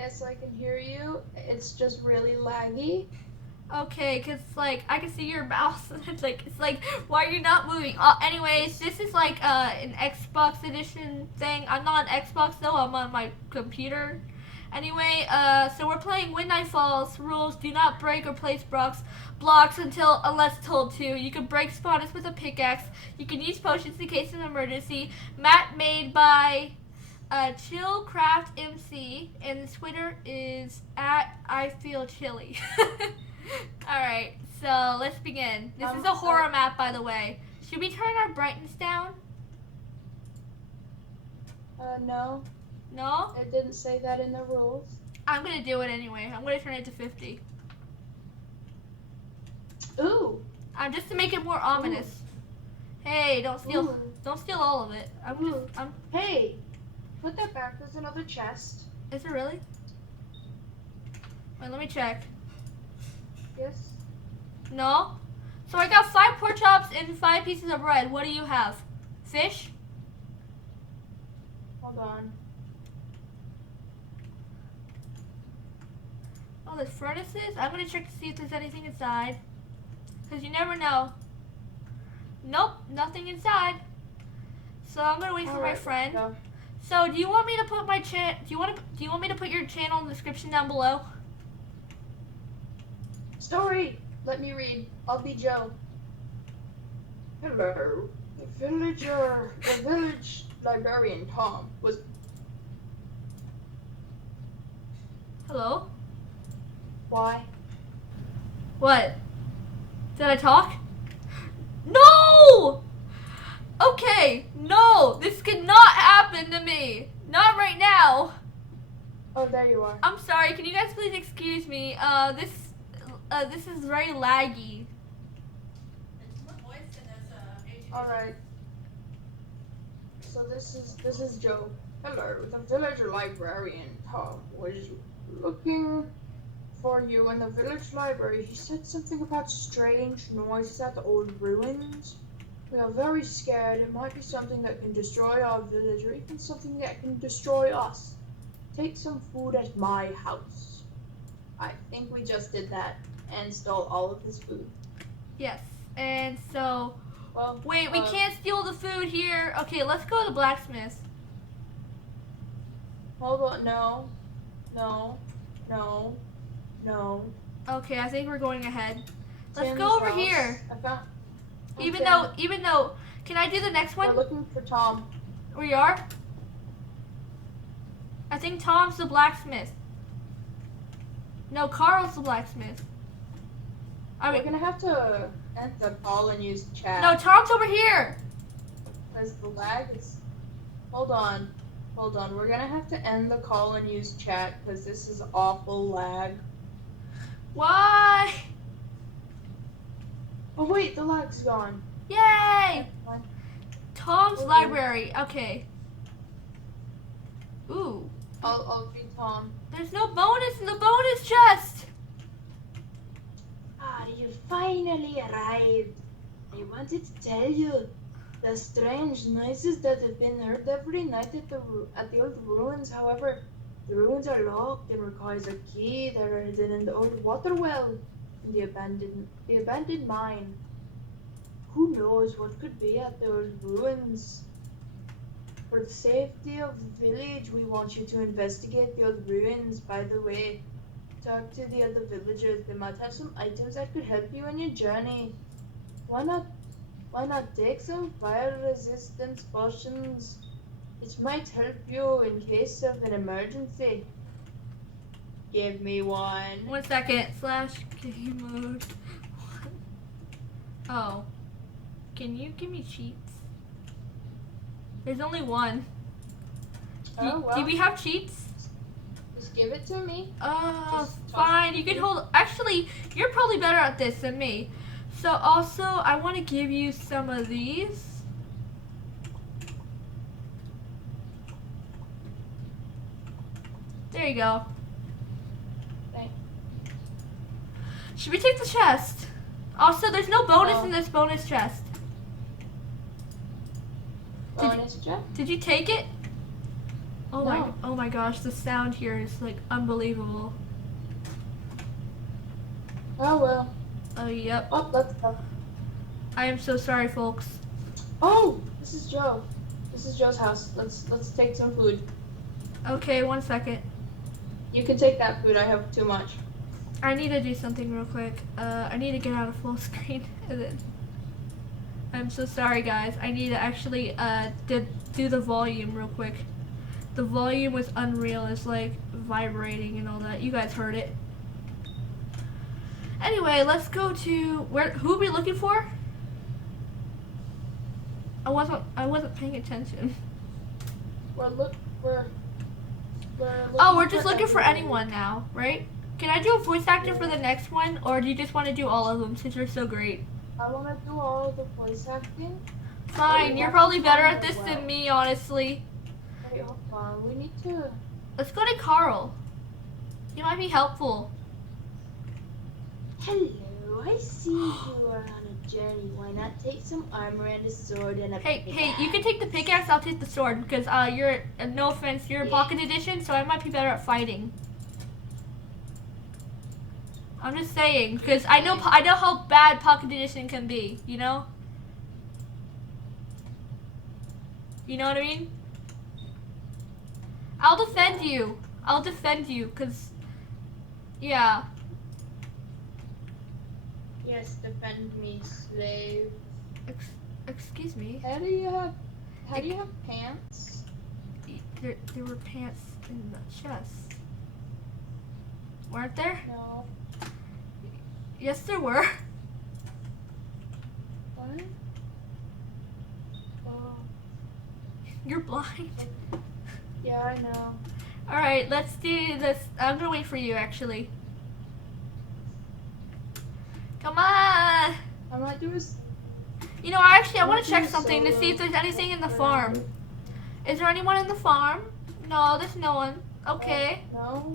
Yes, I can hear you. It's just really laggy. Okay, cause like I can see your mouse, and it's like why are you not moving? Anyways, this is like an Xbox edition thing. I'm not on Xbox though. I'm on my computer. Anyway, so we're playing When Night Falls. Rules: do not break or place blocks unless told to. You can break spawners with a pickaxe. You can use potions in case of an emergency. Map made by Chillcraft MC, and the Twitter is at I feel chilly. Alright, so let's begin. This is a horror map, by the way. Should we turn our brightness down? No. No? It didn't say that in the rules. I'm gonna do it anyway. I'm gonna turn it to 50. Ooh. Just to make it more ominous. Ooh. Hey, don't steal all of it. Hey, put that back. There's another chest. Is it really? Wait, let me check. Yes. No? So I got 5 pork chops and 5 pieces of bread. What do you have? Fish? Hold on. Oh, there's furnaces? I'm gonna check to see if there's anything inside. Because you never know. Nope, nothing inside. So I'm gonna wait for my friend. No. So do you want me to put my do you want me to put your channel in the description down below? Story. Let me read. I'll be Joe. Hello. The village librarian Tom was. Hello? Why? What? Did I talk? No! Okay, no, this could not happen to me. Not right now. Oh, there you are. I'm sorry, can you guys please excuse me? This is very laggy. Alright. So this is Joe. Hello, the village librarian Tom was looking for you in the village library. He said something about strange noises at the old ruins. We are very scared. It might be something that can destroy our village, or even something that can destroy us. Take some food at my house. I think we just did that and stole all of this food. Yes, and so... Well, wait, we can't steal the food here. Okay, let's go to the blacksmith. Hold on, no. Okay, I think we're going ahead. Let's Tim's go over house. here. Even Tim. though, can I do the next one? We're looking for Tom. Where you are? I think Tom's the blacksmith. No, Carl's the blacksmith. We're gonna have to end the call and use chat. No, Tom's over here. Because the lag is... Hold on. We're gonna have to end the call and use chat because this is awful lag. Why? Oh wait, the lag's gone. Yay! Tom's library. Okay. Ooh. I'll be Tom. There's no bonus in the bonus chest. Ah, you finally arrived. I wanted to tell you the strange noises that have been heard every night at the old ruins. However, the ruins are locked and requires a key that are hidden in the old water well in the abandoned mine. Who knows what could be at the old ruins? For the safety of the village, we want you to investigate the old ruins. By the way, talk to the other villagers. They might have some items that could help you on your journey. Why not take some fire resistance potions? It might help you in case of an emergency. Give me one. 1 second. / game mode. Oh. Can you give me cheats? There's only one. Oh, well. Do we have cheats? Just give it to me. Fine. You can hold... Actually, you're probably better at this than me. So also, I want to give you some of these. There you go. Thanks. Should we take the chest? Also, there's no bonus in this bonus chest. Bonus chest? Did you take it? No. oh my gosh, the sound here is like unbelievable. Oh well. Oh yep. Oh, let's go. I am so sorry, folks. Oh, this is Joe. This is Joe's house. Let's take some food. Okay, 1 second. You can take that food. I have too much. I need to do something real quick. I need to get out of full screen. And then I'm so sorry, guys. I need to actually do the volume real quick. The volume with Unreal is like vibrating and all that. You guys heard it. Anyway, let's go to where. Who are we looking for? I wasn't paying attention. We're Oh, we're just looking for anyone now, right? Can I do a voice actor for the next one, or do you just want to do all of them since you're so great? I want to do all of the voice acting. Fine, you're probably better at this than me, honestly. Wait, hold on. We need to. Let's go to Carl. He might be helpful. Hello, I see you are on a journey. Why not take some armor and a sword and a Hey, you can take the pickaxe, I'll take the sword, because you're, no offense, you're a pocket edition, so I might be better at fighting. I'm just saying, because I know how bad pocket edition can be, you know? You know what I mean? I'll defend you. I'll defend you, because, yeah. Yes, defend me, slave. Excuse me. How do you have pants? There were pants in the chest. Weren't there? No. Yes, there were. What? Oh. You're blind. Yeah, I know. Alright, let's do this. I'm gonna wait for you, actually. Come on! I might do a. You know, I want to check something to see if there's anything in the farm. Is there anyone in the farm? No, there's no one. Okay. No.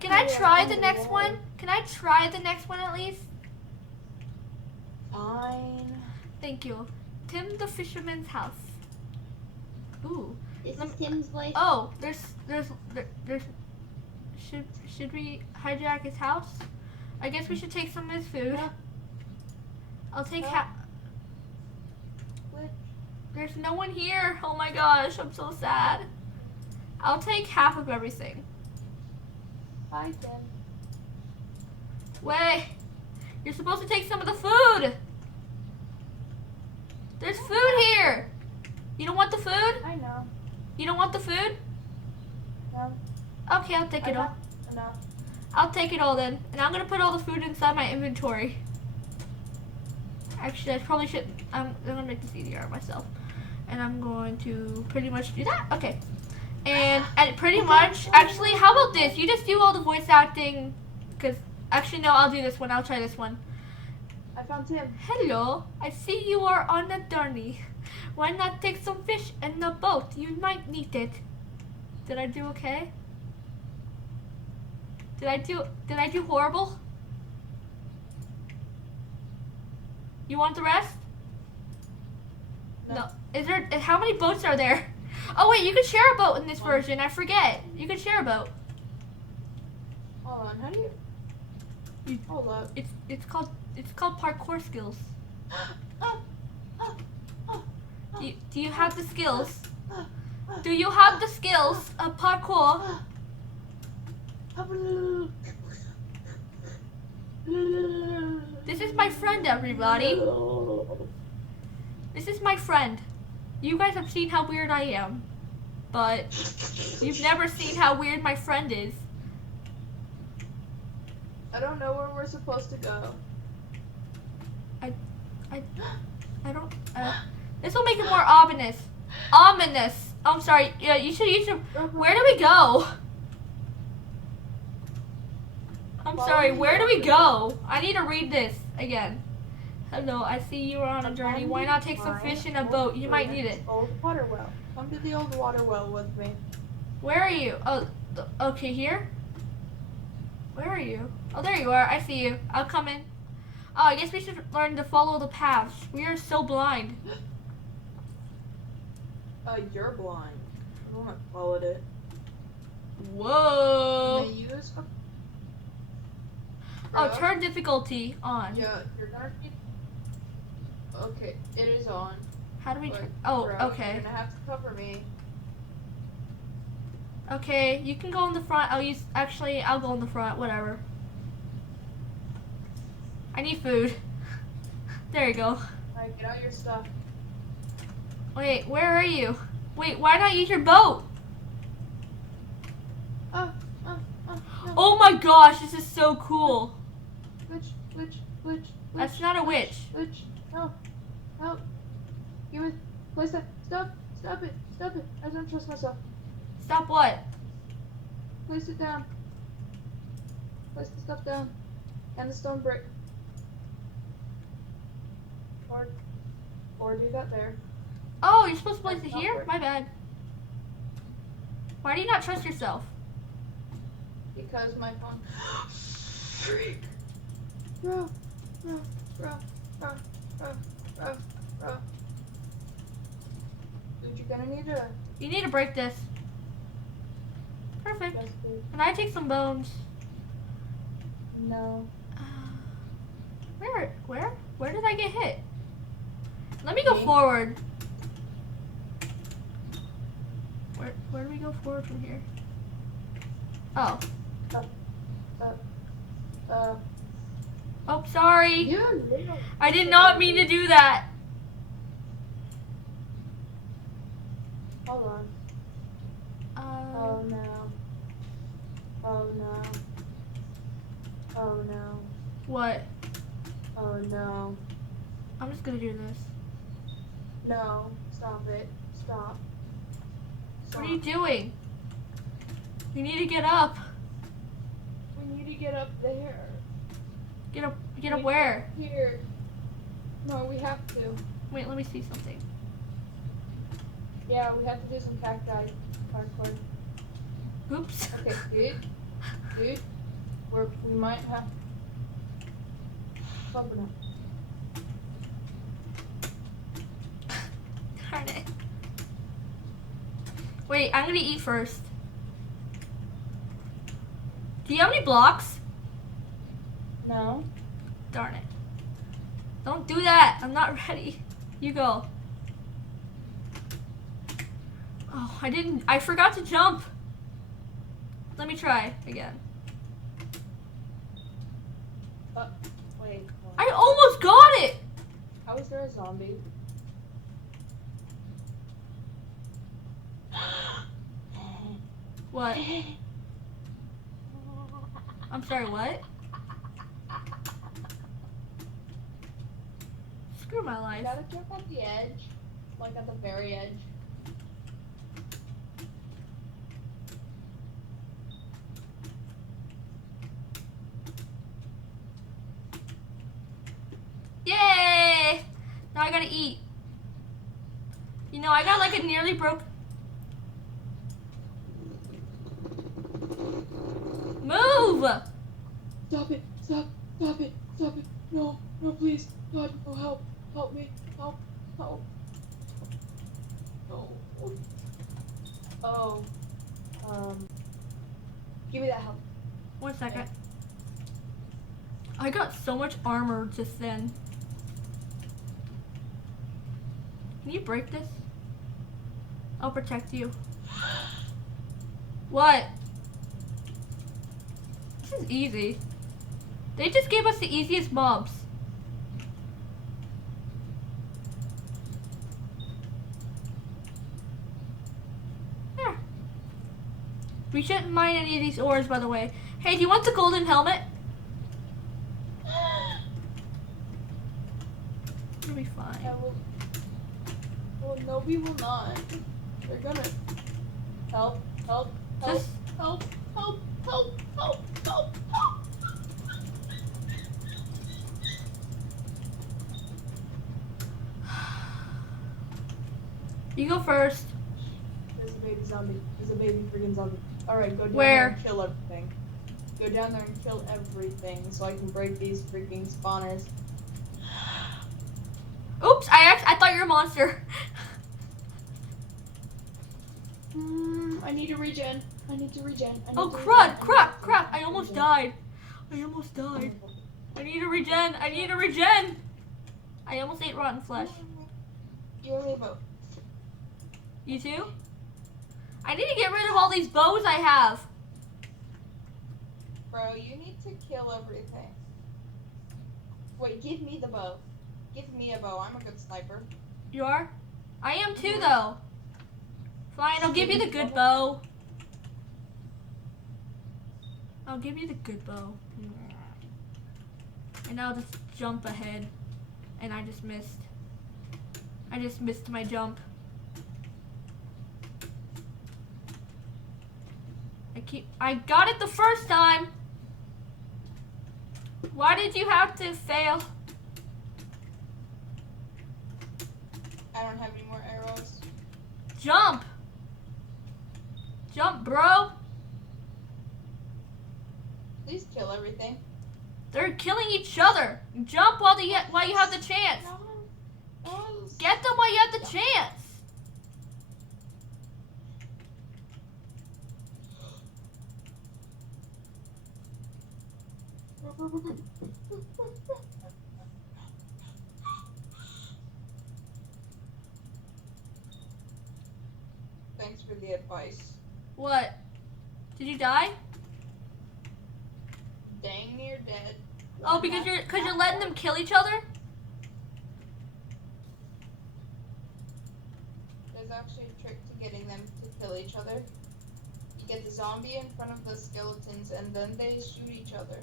Can I try the next one? Can I try the next one at least? Fine. Thank you. Tim the Fisherman's house. Ooh. This is Tim's place. Oh, there's. Should we hijack his house? I guess we should take some of his food. Yeah. I'll take Yeah. There's no one here. Oh my gosh, I'm so sad. I'll take half of everything. Hi, Tim. Wait. You're supposed to take some of the food. There's food here. You don't want the food? I know. You don't want the food? No. Okay, I'll take it all. Enough. I'll take it all then. And I'm going to put all the food inside my inventory. Actually, I probably should. I'm going to make this easier on myself. And I'm going to pretty much do that. Okay. And pretty much, actually, how about this? You just do all the voice acting. Because, actually, no, I'll do this one. I'll try this one. I found Tim. Hello, I see you are on a journey. Why not take some fish in the boat? You might need it. Did I do okay? Did I do horrible? You want the rest? No. Is there, how many boats are there? Oh wait, you can share a boat in this version. I forget. You can share a boat. Hold on. How do you? Hold up. It's called parkour skills. Do you have the skills? Do you have the skills of parkour? This is my friend, everybody. This is my friend. You guys have seen how weird I am, but you've never seen how weird my friend is. I don't know where we're supposed to go. I don't. This will make it more ominous. Ominous. I'm sorry. Yeah, you should use your. Where do we go? I'm sorry. Where do we go? I need to read this again. Hello, I see you are on a journey. Why not take some fish in a boat? You might need it. Old water well. Come to the old water well with me. Where are you? Oh, okay, here? Where are you? Oh, there you are. I see you. I'll come in. Oh, I guess we should learn to follow the paths. We are so blind. You're blind. I don't want to follow it. Whoa. Can I use a... Oh, Bro, turn difficulty on. Yeah, you're gonna need... Okay, it is on. How do we But, turn? Oh, bro, okay. You're gonna have to cover me. Okay, you can go in the front. I'll go in the front, whatever. I need food. There you go. Alright, get out your stuff. Wait, where are you? Wait, why not use your boat? No. Oh my gosh, this is so cool. Witch. That's not a witch. Witch. No. Give it. Place that. Stop it. I don't trust myself. Stop what? Place it down. Place the stuff down. And the stone brick. Or do that there. Oh, you're supposed to place it That's not here? work. My bad. Why do you not trust yourself? Because my phone. Freak. Bro. Dude, you're gonna need to. You need to break this. Perfect. Yes, dude. Can I take some bones? No. Where did I get hit? Let me go Me? forward. Where do we go forward from here? Oh. Oh, sorry. Dude, I did not mean to do that. hold on. Oh no. Oh no. What? Oh no. I'm just gonna do this. No. Stop it. Stop. What are you doing? You need to get up. We need to get up there. Get up where? Here. No, we have to. Wait, let me see something. Yeah, we have to do some cacti hardcore. Oops. Okay, dude. We might have. Bump it up. Darn it. Wait, I'm gonna eat first. Do you have any blocks? No. Darn it. Don't do that. I'm not ready. You go. Oh, I forgot to jump. Let me try again. Wait. I almost got it. How is there a zombie? What? I'm sorry, what? Screw my You life. gotta jump at the edge. Like at the very edge. Yay! Now I gotta eat. You know, I got like a nearly broke. Move! Stop it! No, please. God, no, help me. Help. No. Oh. Give me that help. 1 second. I got so much armor just then. Can you break this? I'll protect you. What? This is easy. They just gave us the easiest mobs. There. We shouldn't mind any of these ores, by the way. Hey, do you want the golden helmet? It'll be fine. I will. Well, no, we will not. They're gonna. Help. Just Help. you go first. There's a baby zombie. There's a baby freaking zombie. Alright, go down Where? there and kill everything. Go down there and kill everything so I can break these freaking spawners. Oops, I thought you were a monster. I need to regen. I need to regen. Oh crap! I almost died. I need to regen. I almost ate rotten flesh. You only vote. You too? I need to get rid of all these bows I have. Bro, you need to kill everything. Wait, give me the bow. Give me a bow. I'm a good sniper. You are? I am too, though. Fine, I'll give you the good bow. And I'll just jump ahead. And I just missed. I just missed my jump. I got it the first time. Why did you have to fail? I don't have any more arrows. Jump! Jump, bro! Please kill everything. They're killing each other. Jump while you have the chance. No. Get them while you have the chance. Thanks for the advice. What? Did you die? Dang near dead. Oh, because you're letting them kill each other? There's actually a trick to getting them to kill each other. You get the zombie in front of the skeletons and then they shoot each other.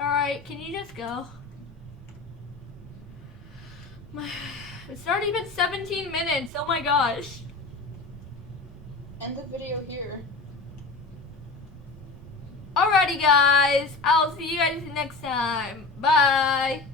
Alright, can you just go? It's already been 17 minutes. Oh my gosh. End the video here. Alrighty guys, I'll see you guys next time. Bye.